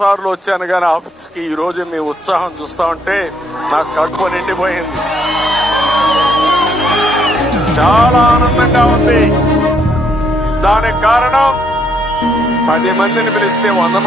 సార్లు వచ్చాను కానీ ఆఫీస్కి, ఈ రోజు మీ ఉత్సాహం చూస్తా ఉంటే నాకు కడుపు నిండిపోయింది. చాలా ఆనందంగా ఉంది. దానికి కారణం 10 మందిని పిలిస్తే 100 మంది